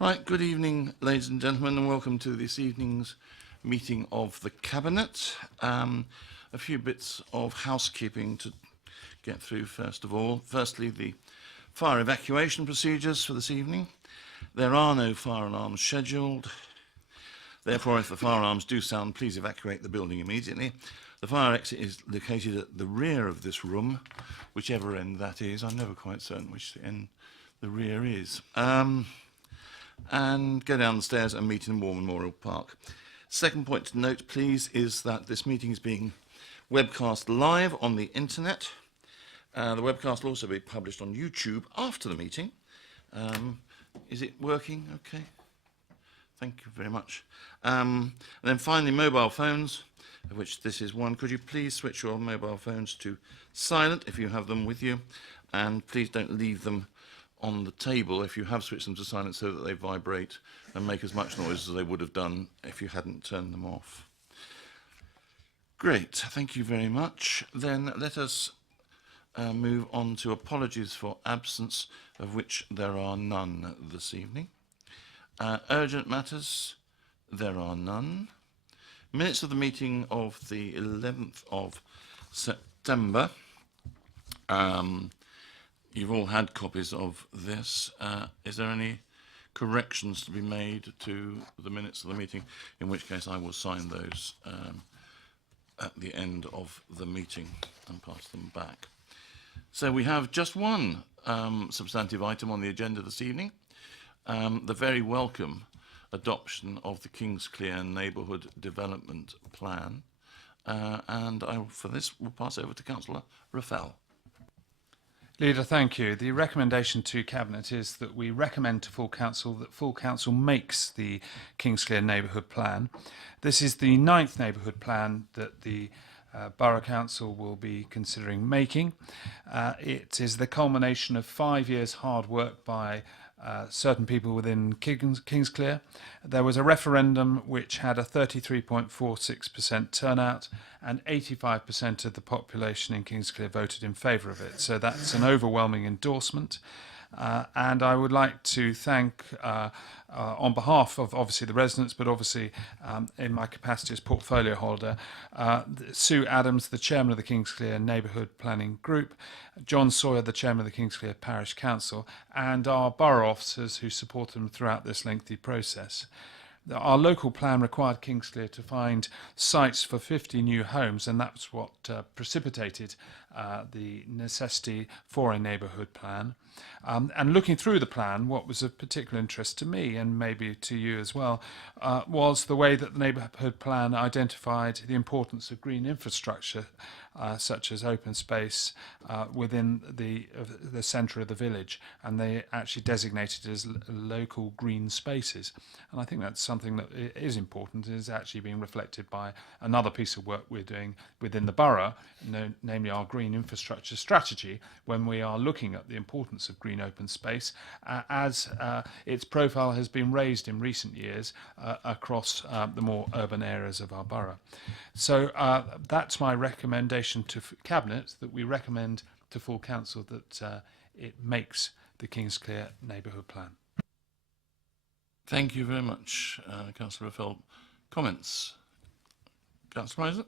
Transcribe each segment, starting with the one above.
Right, good evening, ladies and gentlemen, and welcome to this evening's meeting of the Cabinet. A few bits of housekeeping to get through first of all. Firstly, the fire evacuation procedures for this evening. There are no fire alarms scheduled. Therefore, if the fire alarms do sound, please evacuate the building immediately. The fire exit is located at the rear of this room, whichever end that is. I'm never quite certain which end the rear is. And go down the stairs and meet in War Memorial Park. Second point to note, please, is that this meeting is being webcast live on the internet. The webcast will also be published on YouTube after the meeting. Is it working? Okay. Thank you very much. And then finally, mobile phones, of which this is one. Could you please switch your mobile phones to silent if you have them with you, and please don't leave them on the table if you have switched them to silent, so that they vibrate and make as much noise as they would have done if you hadn't turned them off. Great, thank you very much. Then let us move on to apologies for absence, of which there are none this evening. Urgent matters, there are none. Minutes of the meeting of the 11th of September. You've all had copies of this. Is there any corrections to be made to the minutes of the meeting? In which case I will sign those at the end of the meeting and pass them back. So we have just one substantive item on the agenda this evening, the very welcome adoption of the Kingsclere Neighbourhood Development Plan. And for this, we'll pass over to Councillor Raffel. Leader, thank you. The recommendation to Cabinet is that we recommend to full Council that full Council makes the Kingsclere Neighbourhood Plan. This is the 9th neighbourhood plan that the Borough Council will be considering making. It is the culmination of 5 years' hard work by certain people within Kingsclere. There was a referendum which had a 33.46% turnout, and 85% of the population in Kingsclere voted in favour of it. So that's an overwhelming endorsement. And I would like to thank, on behalf of obviously the residents, but obviously in my capacity as portfolio holder, Sue Adams, the chairman of the Kingsclere Neighbourhood Planning Group, John Sawyer, the chairman of the Kingsclere Parish Council, and our borough officers who support them throughout this lengthy process. Our local plan required Kingsclere to find sites for 50 new homes, and that's what precipitated the necessity for a neighbourhood plan. And looking through the plan, what was of particular interest to me, and maybe to you as well, was the way that the neighbourhood plan identified the importance of green infrastructure, such as open space within the centre of the village, and they actually designated as local green spaces. And I think that's something that is important, and is actually being reflected by another piece of work we're doing within the borough, namely our green infrastructure strategy, when we are looking at the importance of green open space as its profile has been raised in recent years across the more urban areas of our borough. So that's my recommendation to Cabinet, that we recommend to full Council that it makes the Kingsclere Neighbourhood Plan. Thank you very much, Councillor Raffel. Comments? Councillor Isaac?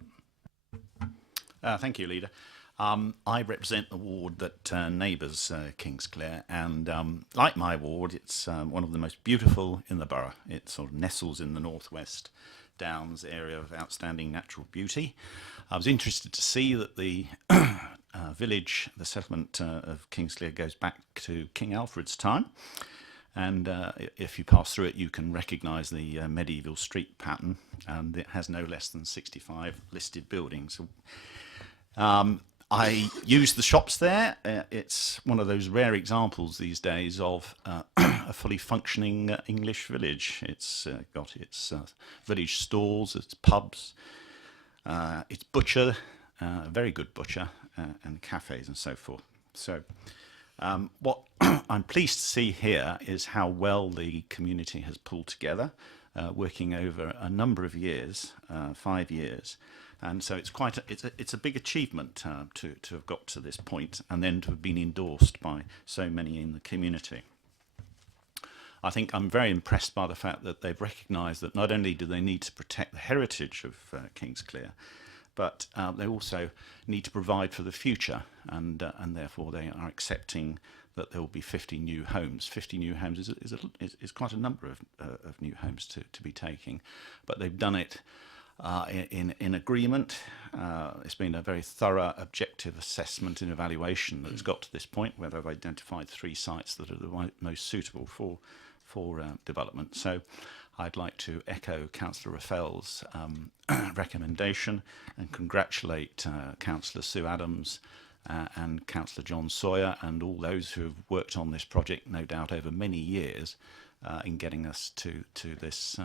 Thank you, Leader. I represent the ward that neighbours Kingsclere, and like my ward, it's one of the most beautiful in the borough. It sort of nestles in the northwest Downs area of outstanding natural beauty. I was interested to see that the village, the settlement of Kingsclere, goes back to King Alfred's time. And if you pass through it, you can recognise the medieval street pattern, and it has no less than 65 listed buildings. I use the shops there. It's one of those rare examples these days of a fully functioning English village. It's got its village stores, its pubs, its butcher, a very good butcher, and cafes and so forth. So what I'm pleased to see here is how well the community has pulled together, working over a number of years, 5 years. And so it's a big achievement to have got to this point, and then to have been endorsed by so many in the community. I think I'm very impressed by the fact that they've recognised that not only do they need to protect the heritage of Kingsclere, but they also need to provide for the future, and therefore they are accepting that there will be 50 new homes. 50 new homes is quite a number of new homes to be taking, but they've done it in agreement. It's been a very thorough, objective assessment and evaluation that's got to this point, where they've identified 3 sites that are the most suitable for development. So I'd like to echo Councillor Raffel's recommendation and congratulate Councillor Sue Adams and Councillor John Sawyer and all those who have worked on this project, no doubt over many years, in getting us to this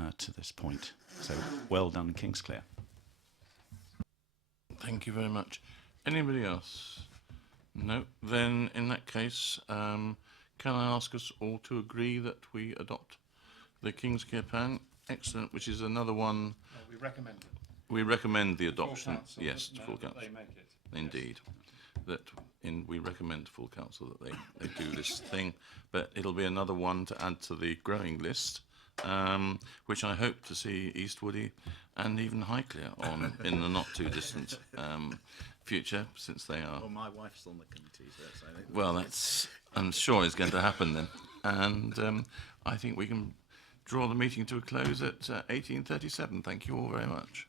point. So well done, Kingsclere. Thank you very much. Anybody else? No. Then in that case, can I ask us all to agree that we adopt the Kingsclere plan? Excellent. Which is another one. We recommend it. We recommend the adoption. Council, yes, to full council. They make it. Indeed. That we recommend to full council that they do this thing, but it'll be another one to add to the growing list, which I hope to see East Woody and even Highclere on in the not too distant future, since they are. Well, my wife's on the committee, so Well, that's I'm sure is going to happen then, and I think we can draw the meeting to a close at 18:37. Thank you all very much.